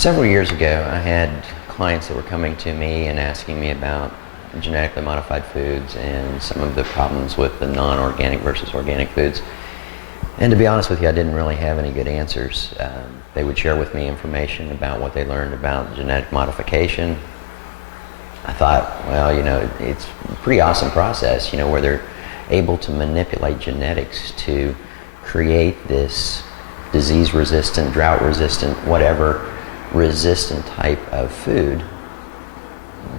Several years ago, I had clients that were coming to me and asking me about genetically modified foods and some of the problems with the non-organic versus organic foods. And to be honest with you, I didn't really have any good answers. They would share with me information about what they learned about genetic modification. I thought, well, it's a pretty awesome process, where they're able to manipulate genetics to create this disease-resistant, drought-resistant, whatever resistant type of food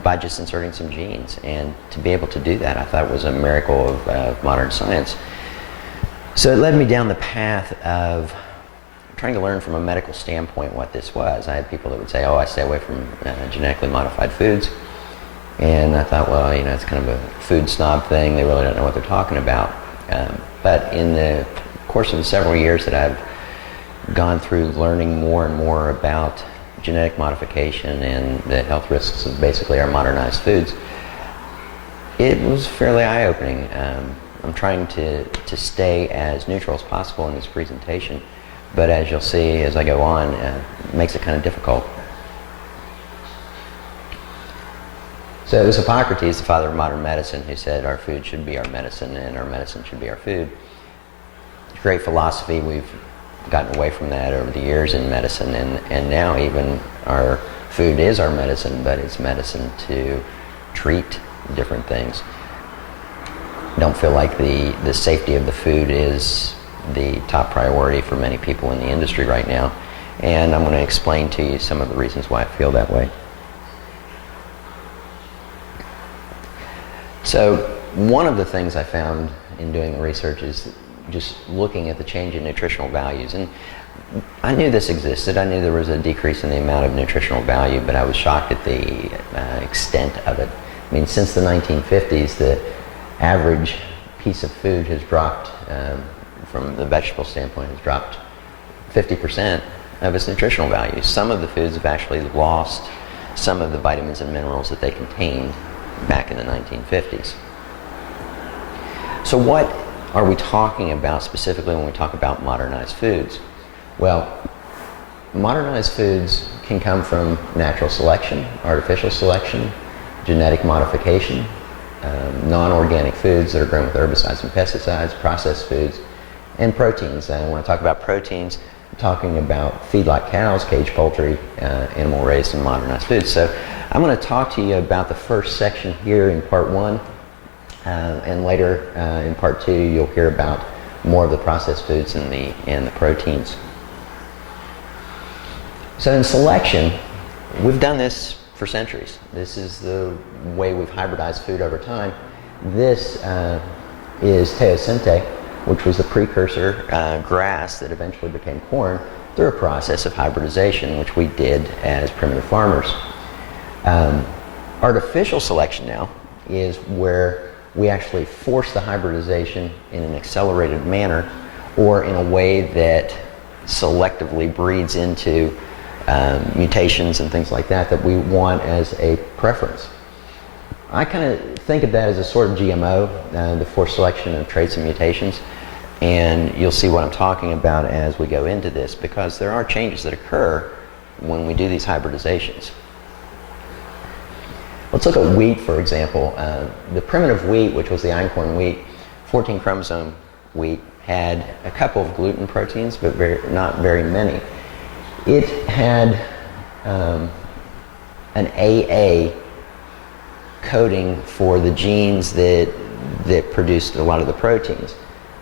by just inserting some genes. And to be able to do that, I thought was a miracle of modern science. So it led me down the path of trying to learn from a medical standpoint what this was. I had people that would say, oh, I stay away from genetically modified foods. And I thought, well, it's kind of a food snob thing. They really don't know what they're talking about. But in the course of the several years that I've gone through learning more and more about genetic modification and the health risks of basically our modernized foods, it was fairly eye-opening. I'm trying to stay as neutral as possible in this presentation, but as you'll see as I go on, it makes it kind of difficult. So it was Hippocrates, the father of modern medicine, who said our food should be our medicine and our medicine should be our food. Great philosophy. We've gotten away from that over the years in medicine, and now even our food is our medicine, but it's medicine to treat different things. Don't feel like the safety of the food is the top priority for many people in the industry right now, and I'm going to explain to you some of the reasons why I feel that way. So one of the things I found in doing the research is just looking at the change in nutritional values. And I knew this existed. I knew there was a decrease in the amount of nutritional value, but I was shocked at the extent of it. I mean, since the 1950s, the average piece of food has dropped, from the vegetable standpoint, has dropped 50% of its nutritional value. Some of the foods have actually lost some of the vitamins and minerals that they contained back in the 1950s. So what are we talking about specifically when we talk about modernized foods? Well, modernized foods can come from natural selection, artificial selection, genetic modification, non-organic foods that are grown with herbicides and pesticides, processed foods, and proteins. And when I talk about proteins, I'm talking about feedlot cows, cage poultry, animal raised and modernized foods. So I'm going to talk to you about the first section here in part one, and later in part two you'll hear about more of the processed foods and the proteins. So in selection, we've done this for centuries. This is the way we've hybridized food over time. This is teosinte, which was the precursor grass that eventually became corn through a process of hybridization, which we did as primitive farmers. Artificial selection now is where we actually force the hybridization in an accelerated manner or in a way that selectively breeds into mutations and things like that we want as a preference. I kind of think of that as a sort of GMO, the forced selection of traits and mutations, and you'll see what I'm talking about as we go into this, because there are changes that occur when we do these hybridizations. Let's look at wheat, for example. The primitive wheat, which was the einkorn wheat, 14 chromosome wheat, had a couple of gluten proteins, but not very many. It had an AA coding for the genes that produced a lot of the proteins.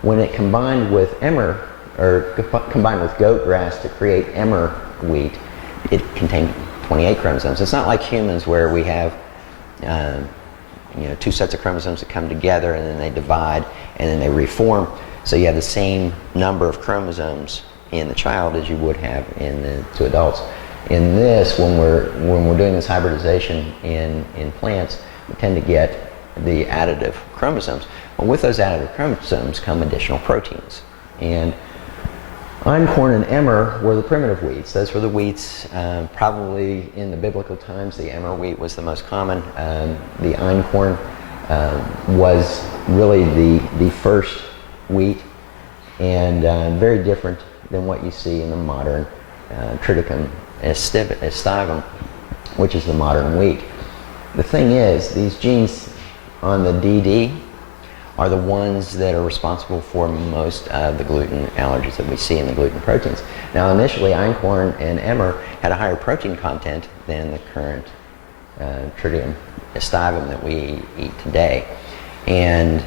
When it combined with combined with goat grass to create emmer wheat, it contained 28 chromosomes. It's not like humans where we have two sets of chromosomes that come together and then they divide and then they reform. So you have the same number of chromosomes in the child as you would have in the two adults. In this, when we're doing this hybridization in plants, we tend to get the additive chromosomes. Well, with those additive chromosomes come additional proteins. And einkorn and emmer were the primitive wheats. Those were the wheats, probably in the biblical times, the emmer wheat was the most common. The einkorn was really the first wheat, and very different than what you see in the modern triticum estivum, which is the modern wheat. The thing is, these genes on the DD are the ones that are responsible for most of the gluten allergies that we see in the gluten proteins. Now, initially, einkorn and emmer had a higher protein content than the current Triticum estivum that we eat today. And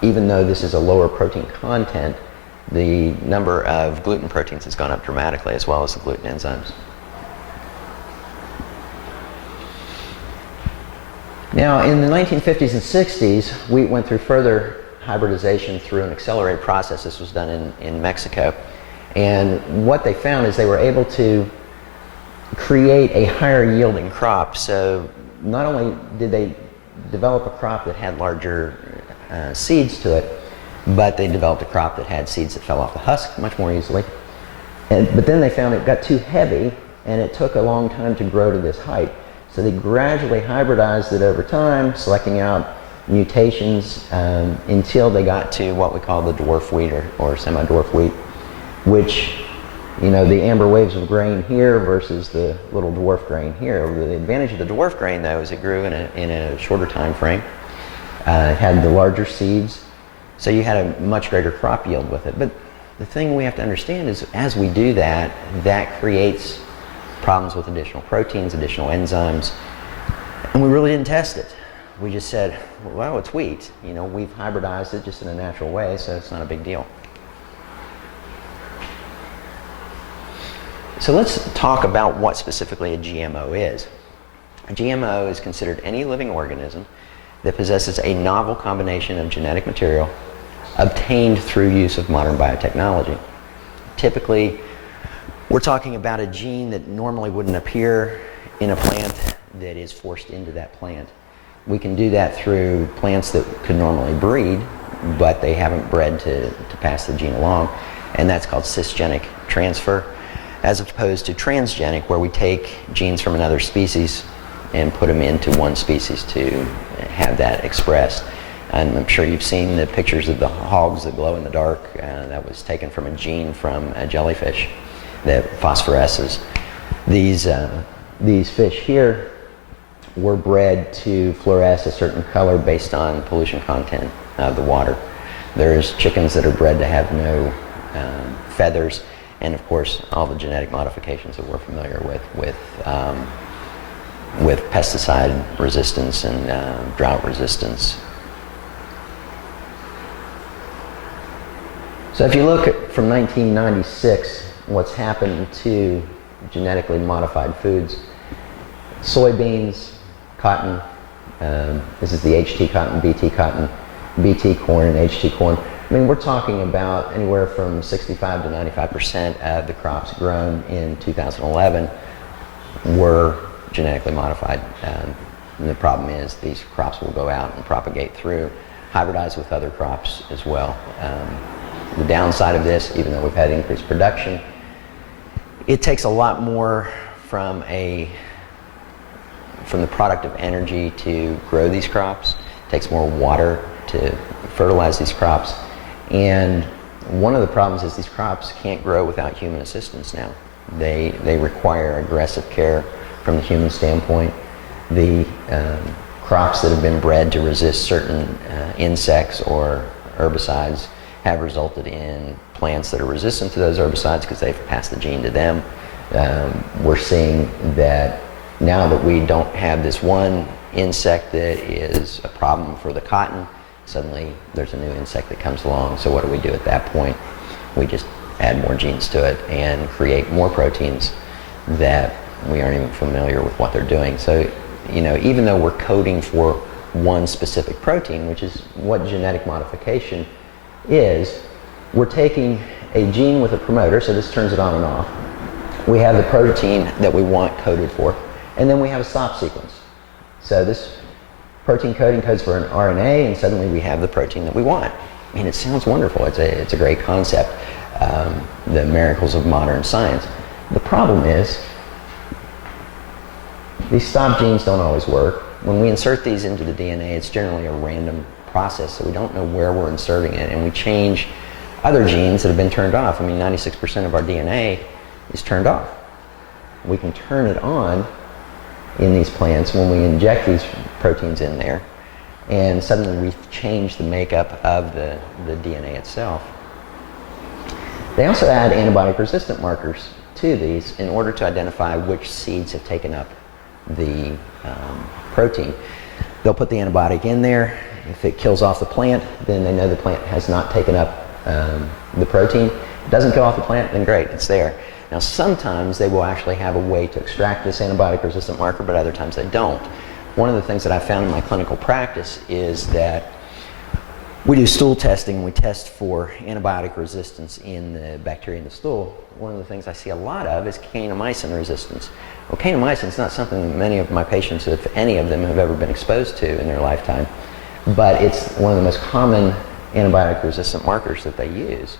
even though this is a lower protein content, the number of gluten proteins has gone up dramatically, as well as the gluten enzymes. Now, in the 1950s and 60s, wheat went through further hybridization through an accelerated process. This was done in Mexico. And what they found is they were able to create a higher yielding crop. So not only did they develop a crop that had larger seeds to it, but they developed a crop that had seeds that fell off the husk much more easily. But then they found it got too heavy, and it took a long time to grow to this height. So they gradually hybridized it over time, selecting out mutations until they got to what we call the dwarf wheat or semi-dwarf wheat, which, you know, the amber waves of grain here versus the little dwarf grain here. The advantage of the dwarf grain, though, is it grew in a shorter time frame. It had the larger seeds, so you had a much greater crop yield with it. But the thing we have to understand is, as we do that, that creates problems with additional proteins, additional enzymes, and we really didn't test it. We just said, well, it's wheat. You know, we've hybridized it just in a natural way, so it's not a big deal. So let's talk about what specifically a GMO is. A GMO is considered any living organism that possesses a novel combination of genetic material obtained through use of modern biotechnology. Typically, we're talking about a gene that normally wouldn't appear in a plant that is forced into that plant. We can do that through plants that could normally breed, but they haven't bred to pass the gene along, and that's called cisgenic transfer, as opposed to transgenic, where we take genes from another species and put them into one species to have that expressed. And I'm sure you've seen the pictures of the hogs that glow in the dark. That was taken from a gene from a jellyfish that phosphoresces. These fish here were bred to fluoresce a certain color based on pollution content of the water. There's chickens that are bred to have no feathers, and of course all the genetic modifications that we're familiar with pesticide resistance and drought resistance. So if you look at from 1996, what's happened to genetically modified foods: soybeans, cotton, this is the HT cotton, BT corn, and HT corn. I mean, we're talking about anywhere from 65 to 95% of the crops grown in 2011 were genetically modified. And the problem is these crops will go out and propagate through, hybridize with other crops as well. The downside of this, even though we've had increased production, it takes a lot more from the product of energy to grow these crops. It takes more water to fertilize these crops. And one of the problems is these crops can't grow without human assistance now. They require aggressive care from the human standpoint. The crops that have been bred to resist certain insects or herbicides have resulted in plants that are resistant to those herbicides because they've passed the gene to them. We're seeing that now that we don't have this one insect that is a problem for the cotton, suddenly there's a new insect that comes along. So what do we do at that point? We just add more genes to it and create more proteins that we aren't even familiar with what they're doing. So, you know, even though we're coding for one specific protein, which is what genetic modification is, we're taking a gene with a promoter, so this turns it on and off. We have the protein that we want coded for, and then we have a stop sequence. So this protein coding codes for an RNA, and suddenly we have the protein that we want. I mean, it sounds wonderful. It's a great concept, the miracles of modern science. The problem is these stop genes don't always work. When we insert these into the DNA, it's generally a random process, so we don't know where we're inserting it, and we change other genes that have been turned off. I mean, 96% of our DNA is turned off. we can turn it on in these plants when we inject these proteins in there, and suddenly we've changed the makeup of the DNA itself. They also add antibiotic resistant markers to these in order to identify which seeds have taken up the protein. They'll put the antibiotic in there. If it kills off the plant, then they know the plant has not taken up the protein. If it doesn't kill off the plant, then great, it's there. Now sometimes they will actually have a way to extract this antibiotic resistant marker, but other times they don't. One of the things that I found in my clinical practice is that we do stool testing. We test for antibiotic resistance in the bacteria in the stool. One of the things I see a lot of is caenomycin resistance. Well, caenomycin is not something that many of my patients, if any of them, have ever been exposed to in their lifetime, but it's one of the most common antibiotic resistant markers that they use.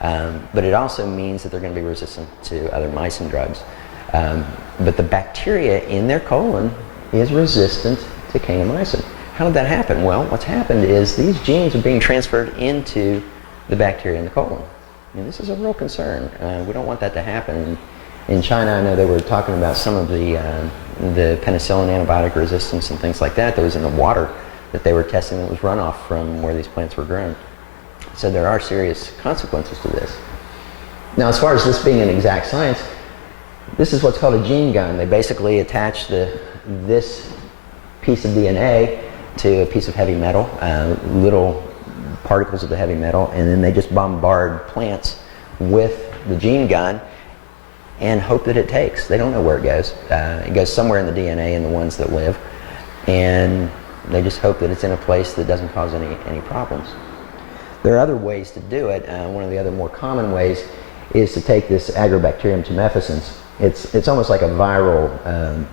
But it also means that they're going to be resistant to other mycin drugs. But the bacteria in their colon is resistant to caenomycin. How did that happen? Well, what's happened is these genes are being transferred into the bacteria in the colon. And this is a real concern. We don't want that to happen. In China, I know they were talking about some of the penicillin antibiotic resistance and things like that was in the water that they were testing that was runoff from where these plants were grown. So there are serious consequences to this. Now, as far as this being an exact science, this is what's called a gene gun. They basically attach this piece of DNA to a piece of heavy metal, little particles of the heavy metal, and then they just bombard plants with the gene gun and hope that it takes. They don't know where it goes. It goes somewhere in the DNA in the ones that live, and they just hope that it's in a place that doesn't cause any problems. There are other ways to do it. One of the other more common ways is to take this Agrobacterium tumescens. It's almost like a viral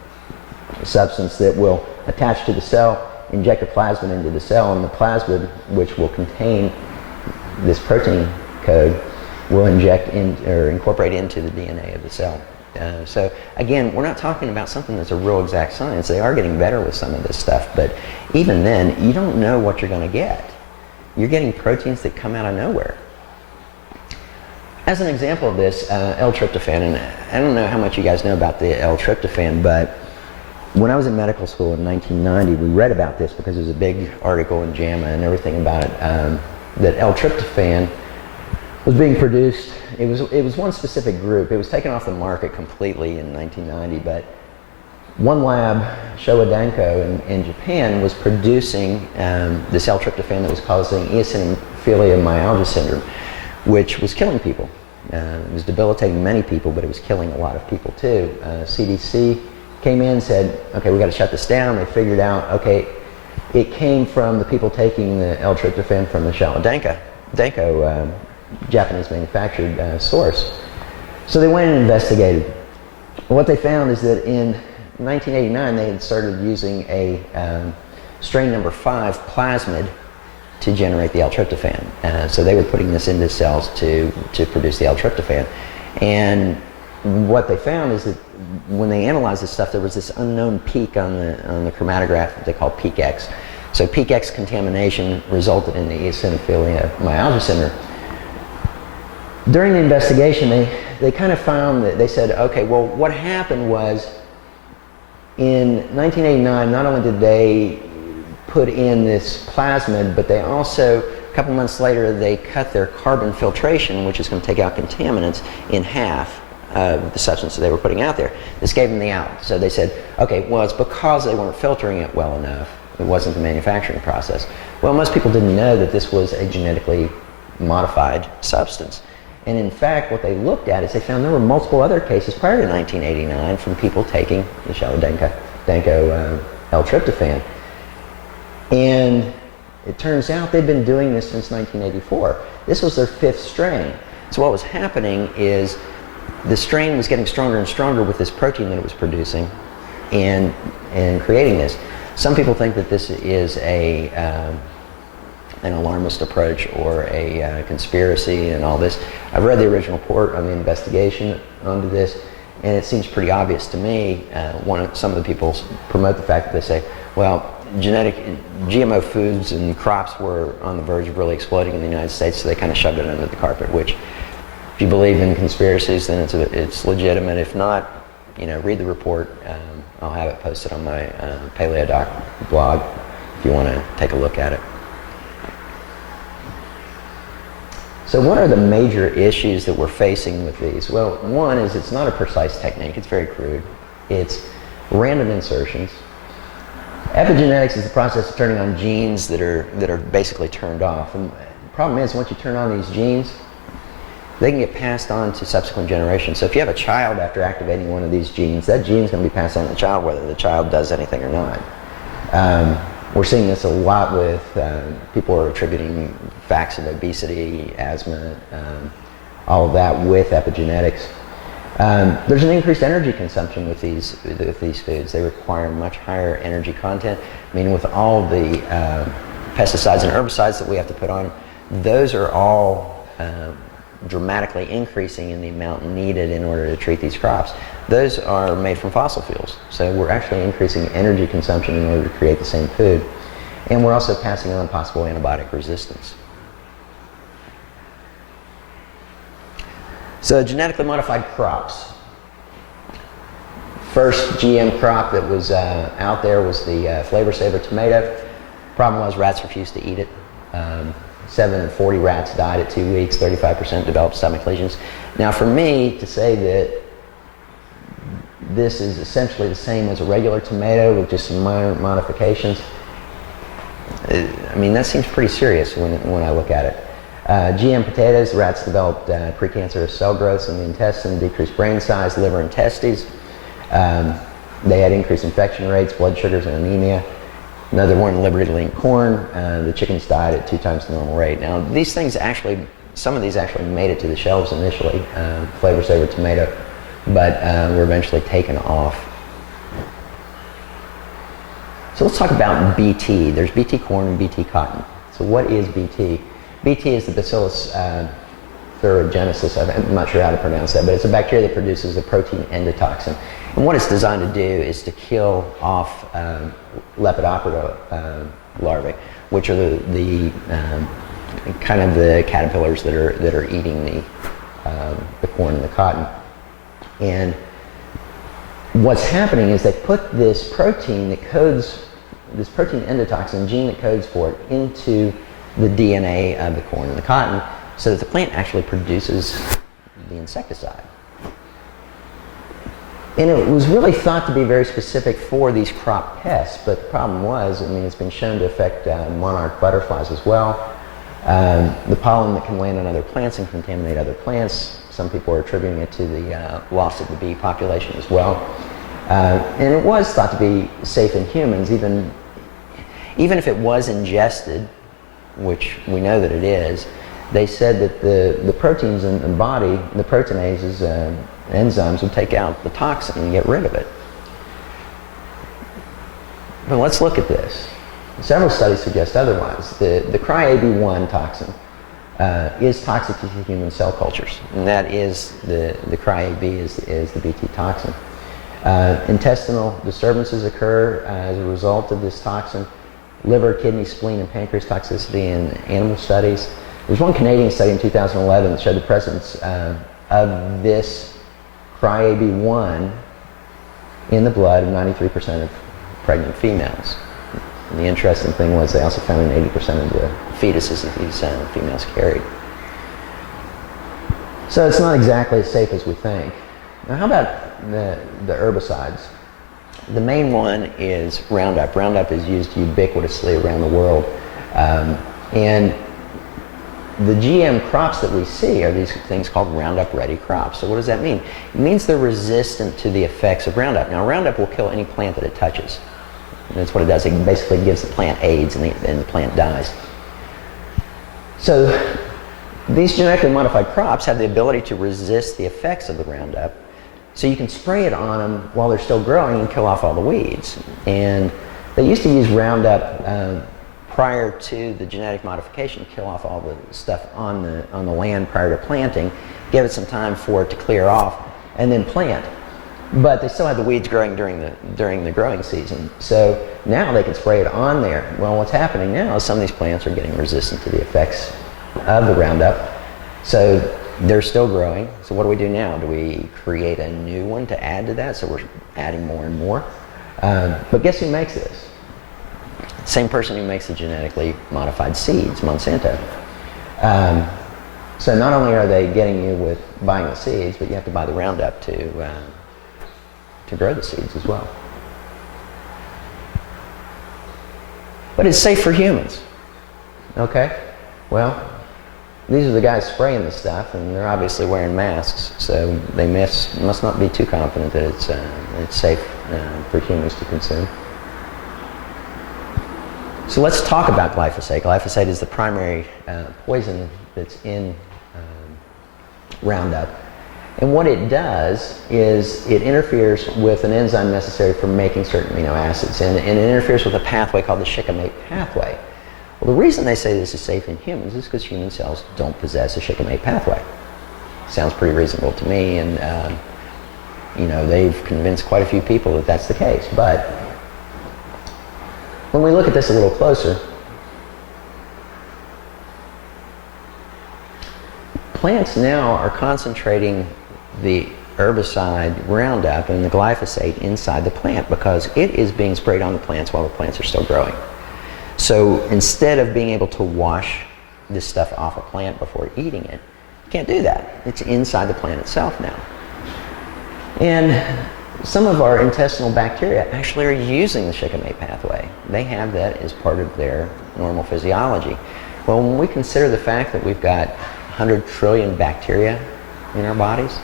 substance that will attach to the cell, inject a plasmid into the cell, and the plasmid, which will contain this protein code, will inject in or incorporate into the DNA of the cell. So again, we're not talking about something that's a real exact science. They are getting better with some of this stuff, but even then, you don't know what you're going to get. You're getting proteins that come out of nowhere. As an example of this, Ltryptophan, and I don't know how much you guys know about the Ltryptophan, but when I was in medical school in 1990, we read about this because there was a big article in JAMA and everything about it, that Ltryptophan was being produced. It was one specific group. It was taken off the market completely in 1990, but one lab, Showa Danko in Japan, was producing this Ltryptophan that was causing eosinophilia myalgia syndrome, which was killing people. It was debilitating many people, but it was killing a lot of people too. CDC came in and said, okay, we got to shut this down. They figured out, okay, it came from the people taking the Ltryptophan from the Showa Danko Japanese manufactured source. So they went and investigated. What they found is that in 1989 they had started using a strain number 5 plasmid to generate the Ltryptophan. So they were putting this into cells to produce the Ltryptophan. And what they found is that when they analyzed this stuff, there was this unknown peak on the chromatograph that they call peak X. So peak X contamination resulted in the eosinophilia myalgia syndrome. During the investigation, they kind of found that they said, okay, well, what happened was in 1989, not only did they put in this plasmid, but they also, a couple months later, they cut their carbon filtration, which is going to take out contaminants, in half of the substance that they were putting out there. This gave them the out. So they said, okay, well, it's because they weren't filtering it well enough. It wasn't the manufacturing process. Well, most people didn't know that this was a genetically modified substance. And in fact, what they looked at is they found there were multiple other cases prior to 1989 from people taking the Showa Danko Ltryptophan. And it turns out they've been doing this since 1984. This was their 5th strain. So what was happening is the strain was getting stronger and stronger with this protein that it was producing and creating this. Some people think that this is an alarmist approach or a conspiracy and all this. I've read the original report on the investigation onto this, and it seems pretty obvious to me. Some of the people promote the fact that they say, well, GMO foods and crops were on the verge of really exploding in the United States, so they kind of shoved it under the carpet, which, if you believe in conspiracies, then it's legitimate. If not, read the report. I'll have it posted on my Paleo Doc blog if you want to take a look at it. So what are the major issues that we're facing with these? Well, one is it's not a precise technique. It's very crude. It's random insertions. Epigenetics is the process of turning on genes that are basically turned off. And the problem is, once you turn on these genes, they can get passed on to subsequent generations. So if you have a child after activating one of these genes, that gene is going to be passed on to the child whether the child does anything or not. We're seeing this a lot with people are attributing facts of obesity, asthma, all of that with epigenetics. There's an increased energy consumption with these foods. They require much higher energy content. I mean, with all the pesticides and herbicides that we have to put on them, those are all dramatically increasing in the amount needed in order to treat these crops. Those are made from fossil fuels, so we're actually increasing energy consumption in order to create the same food, and we're also passing on possible antibiotic resistance. So genetically modified crops. First GM crop that was out there was the Flavor Saver tomato. Problem was rats refused to eat it. 7 of 40 rats died at 2 weeks, 35% developed stomach lesions. Now for me to say that this is essentially the same as a regular tomato with just some minor modifications, I mean, that seems pretty serious when I look at it. GM potatoes, rats developed precancerous cell growths in the intestine, decreased brain size, liver and testes. They had increased infection rates, blood sugars, and anemia. Another one, Liberty Link corn. The chickens died at 2 times the normal rate. Now, these things actually, some of these actually made it to the shelves initially, Flavor Saver tomato, but were eventually taken off. So let's talk about BT. There's BT corn and BT cotton. So what is BT? BT is the Bacillus thuringiensis. I'm not sure how to pronounce that, but it's a bacteria that produces a protein endotoxin. And what it's designed to do is to kill off Lepidoptera larvae, which are the kind of the caterpillars that are eating the corn and the cotton. And what's happening is they put this protein that codes, this protein endotoxin gene that codes for it, into the DNA of the corn and the cotton, so that the plant actually produces the insecticide. And it was really thought to be very specific for these crop pests, but the problem was, I mean, it's been shown to affect monarch butterflies as well. The pollen that can land on other plants and contaminate other plants, some people are attributing it to the loss of the bee population as well. And it was thought to be safe in humans, even if it was ingested, which we know that it is. They said that the proteins in the body, the proteinases, enzymes, would take out the toxin and get rid of it. But let's look at this. Several studies suggest otherwise. The CryAB1 toxin is toxic to human cell cultures, and that is the CryAB is the BT toxin. Intestinal disturbances occur as a result of this toxin. Liver, kidney, spleen, and pancreas toxicity in animal studies. There's one Canadian study in 2011 that showed the presence of this CryAB1 in the blood of 93% of pregnant females. And the interesting thing was they also found in 80% of the fetuses that these females carried. So it's not exactly as safe as we think. Now how about the herbicides? The main one is Roundup. Roundup is used ubiquitously around the world. And the GM crops that we see are these things called Roundup Ready crops. So what does that mean? It means they're resistant to the effects of Roundup. Now Roundup will kill any plant that it touches. And that's what it does. It basically gives the plant AIDS and the plant dies. So these genetically modified crops have the ability to resist the effects of the Roundup. So you can spray it on them while they're still growing and kill off all the weeds. And they used to use Roundup prior to the genetic modification, kill off all the stuff on the land prior to planting, give it some time for it to clear off, and then plant. But they still had the weeds growing during the growing season. So now they can spray it on there. Well, what's happening now is some of these plants are getting resistant to the effects of the Roundup. So they're still growing. So what do we do now? Do we create a new one to add to that? So we're adding more and more. But guess who makes this? Same person who makes the genetically modified seeds, Monsanto. So not only are they getting you with buying the seeds, but you have to buy the Roundup to grow the seeds as well. But it's safe for humans. Okay? Well, these are the guys spraying the stuff, and they're obviously wearing masks, so they must not be too confident that it's safe for humans to consume. So let's talk about glyphosate. Glyphosate is the primary poison that's in Roundup. And what it does is it interferes with an enzyme necessary for making certain amino acids, and it interferes with a pathway called the shikimate pathway. Well, the reason they say this is safe in humans is because human cells don't possess a shikimate pathway. Sounds pretty reasonable to me, and they've convinced quite a few people that that's the case. But when we look at this a little closer, plants now are concentrating the herbicide Roundup and the glyphosate inside the plant because it is being sprayed on the plants while the plants are still growing. So instead of being able to wash this stuff off a plant before eating it, you can't do that. It's inside the plant itself now. And some of our intestinal bacteria actually are using the shikimate pathway. They have that as part of their normal physiology. Well, when we consider the fact that we've got 100 trillion bacteria in our bodies,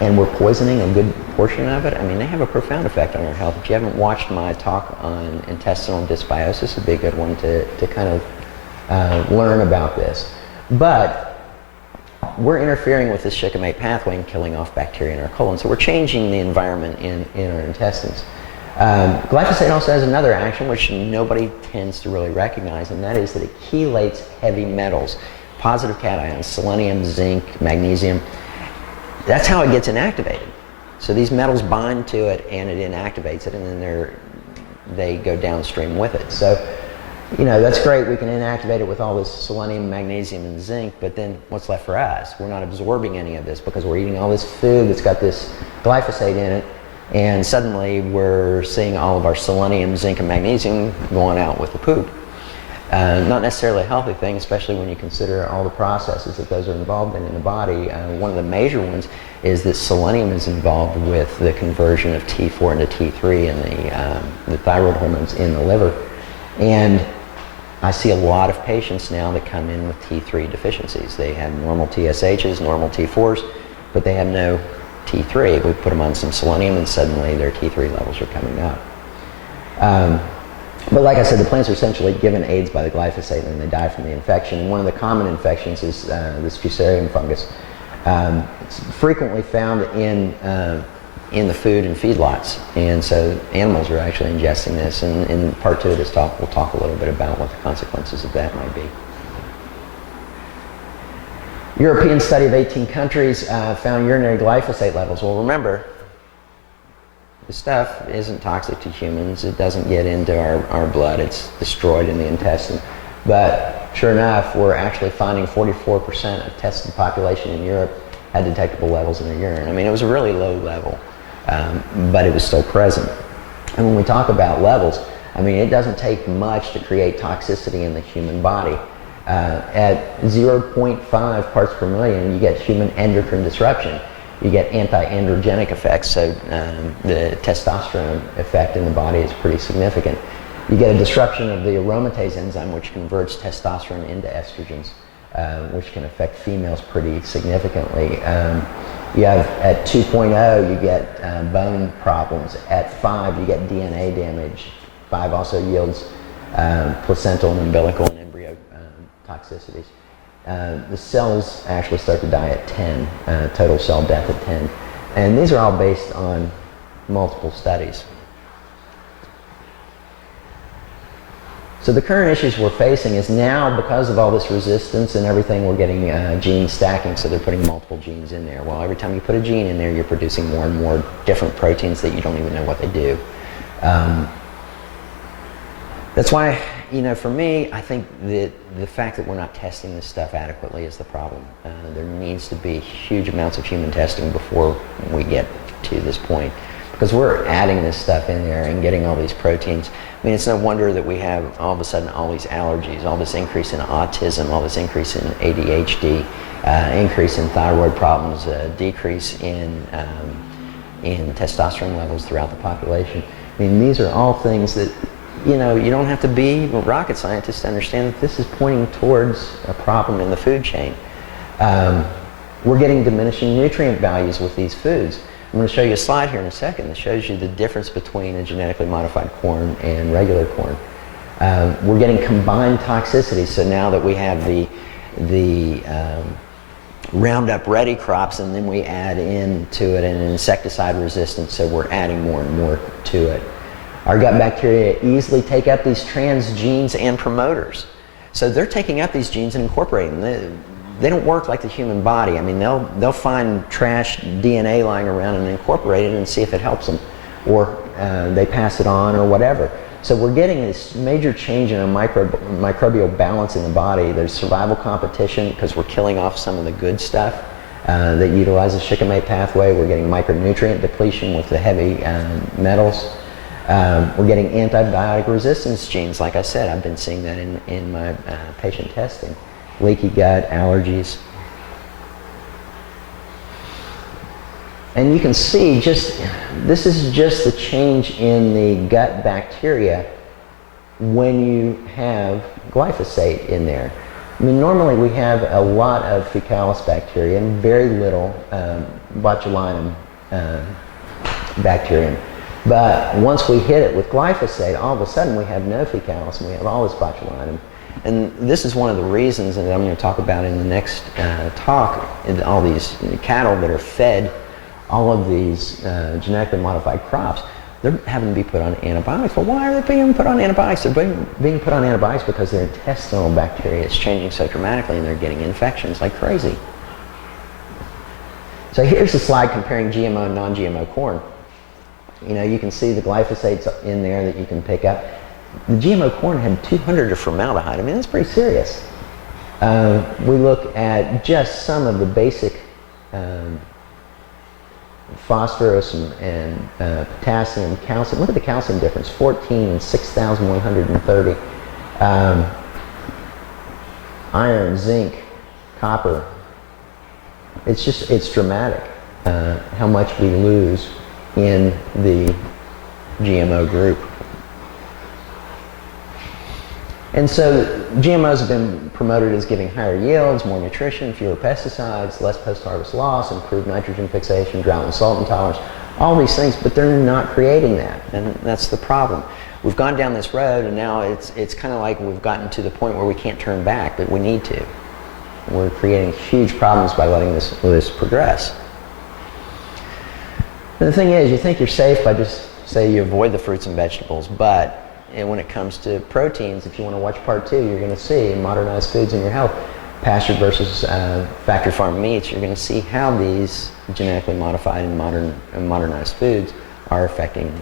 and we're poisoning a good portion of it, I mean, they have a profound effect on our health. If you haven't watched my talk on intestinal dysbiosis, it'd be a good one to kind of learn about this. But we're interfering with this shikimate pathway and killing off bacteria in our colon. So we're changing the environment in our intestines. Glyphosate also has another action which nobody tends to really recognize, and that is that it chelates heavy metals, positive cations, selenium, zinc, magnesium. That's how it gets inactivated. So these metals bind to it and it inactivates it, and then they go downstream with it. So, that's great. We can inactivate it with all this selenium, magnesium, and zinc, but then what's left for us? We're not absorbing any of this because we're eating all this food that's got this glyphosate in it, and suddenly we're seeing all of our selenium, zinc, and magnesium going out with the poop. Not necessarily a healthy thing, especially when you consider all the processes that those are involved in the body. One of the major ones is that selenium is involved with the conversion of T4 into T3 and the thyroid hormones in the liver. And I see a lot of patients now that come in with T3 deficiencies. They have normal TSHs, normal T4s, but they have no T3. We put them on some selenium and suddenly their T3 levels are coming up. But like I said, the plants are essentially given AIDS by the glyphosate and they die from the infection. And one of the common infections is this fusarium fungus. It's frequently found in the food and feedlots. And so animals are actually ingesting this. And in part 2 of this talk, we'll talk a little bit about what the consequences of that might be. European study of 18 countries found urinary glyphosate levels. Well, remember, the stuff isn't toxic to humans. It doesn't get into our blood. It's destroyed in the intestine. But sure enough, we're actually finding 44% of tested population in Europe had detectable levels in their urine. I mean, it was a really low level, but it was still present. And when we talk about levels, I mean, it doesn't take much to create toxicity in the human body. At 0.5 parts per million, you get human endocrine disruption. You get anti-androgenic effects, so the testosterone effect in the body is pretty significant. You get a disruption of the aromatase enzyme, which converts testosterone into estrogens, which can affect females pretty significantly. You have at 2.0, you get bone problems. At 5, you get DNA damage. 5 also yields placental and umbilical and embryo toxicities. The cells actually start to die at 10, total cell death at 10. And these are all based on multiple studies. So the current issues we're facing is now, because of all this resistance and everything, we're getting gene stacking, so they're putting multiple genes in there. Well, every time you put a gene in there, you're producing more and more different proteins that you don't even know what they do. That's why for me, I think that the fact that we're not testing this stuff adequately is the problem. There needs to be huge amounts of human testing before we get to this point, because we're adding this stuff in there and getting all these proteins. I mean, it's no wonder that we have all of a sudden all these allergies, all this increase in autism, all this increase in ADHD, increase in thyroid problems, decrease in testosterone levels throughout the population. I mean, these are all things that, you don't have to be a rocket scientist to understand that this is pointing towards a problem in the food chain. We're getting diminishing nutrient values with these foods. I'm going to show you a slide here in a second that shows you the difference between a genetically modified corn and regular corn. We're getting combined toxicity, so now that we have the Roundup ready crops, and then we add into it an insecticide resistance, so we're adding more and more to it. Our gut bacteria easily take up these trans genes and promoters. So they're taking up these genes and incorporating them. They don't work like the human body. I mean, they'll find trash DNA lying around and incorporate it and see if it helps them, or they pass it on or whatever. So we're getting this major change in our microbial balance in the body. There's survival competition because we're killing off some of the good stuff that utilizes shikimate pathway. We're getting micronutrient depletion with the heavy metals. We're getting antibiotic resistance genes. Like I said, I've been seeing that in my patient testing. Leaky gut, allergies. And you can see this is just the change in the gut bacteria when you have glyphosate in there. I mean, normally we have a lot of fecalis bacteria and very little botulinum bacterium. But once we hit it with glyphosate, all of a sudden we have no fecalis and we have all this botulinum. And this is one of the reasons that I'm going to talk about in the next talk, all these cattle that are fed all of these genetically modified crops, they're having to be put on antibiotics. Well, why are they being put on antibiotics? They're being put on antibiotics because their intestinal bacteria is changing so dramatically and they're getting infections like crazy. So here's a slide comparing GMO and non-GMO corn. You can see the glyphosate's in there that you can pick up. The GMO corn had 200 of formaldehyde. I mean, that's pretty serious. We look at just some of the basic phosphorus and potassium, calcium. Look at the calcium difference, 14 and 6,130. Iron, zinc, copper. It's dramatic how much we lose in the GMO group. And so GMOs have been promoted as giving higher yields, more nutrition, fewer pesticides, less post-harvest loss, improved nitrogen fixation, drought and salt intolerance, all these things, but they're not creating that, and that's the problem. We've gone down this road, and now it's kind of like we've gotten to the point where we can't turn back, but we need to. We're creating huge problems by letting this progress. And the thing is, you think you're safe by just say you avoid the fruits and vegetables, but when it comes to proteins, if you want to watch part 2, you're going to see Modernized Foods in Your Health, pastured versus factory farm meats. You're going to see how these genetically modified and modernized foods are affecting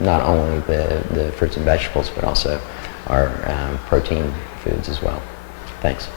not only the fruits and vegetables, but also our protein foods as well. Thanks.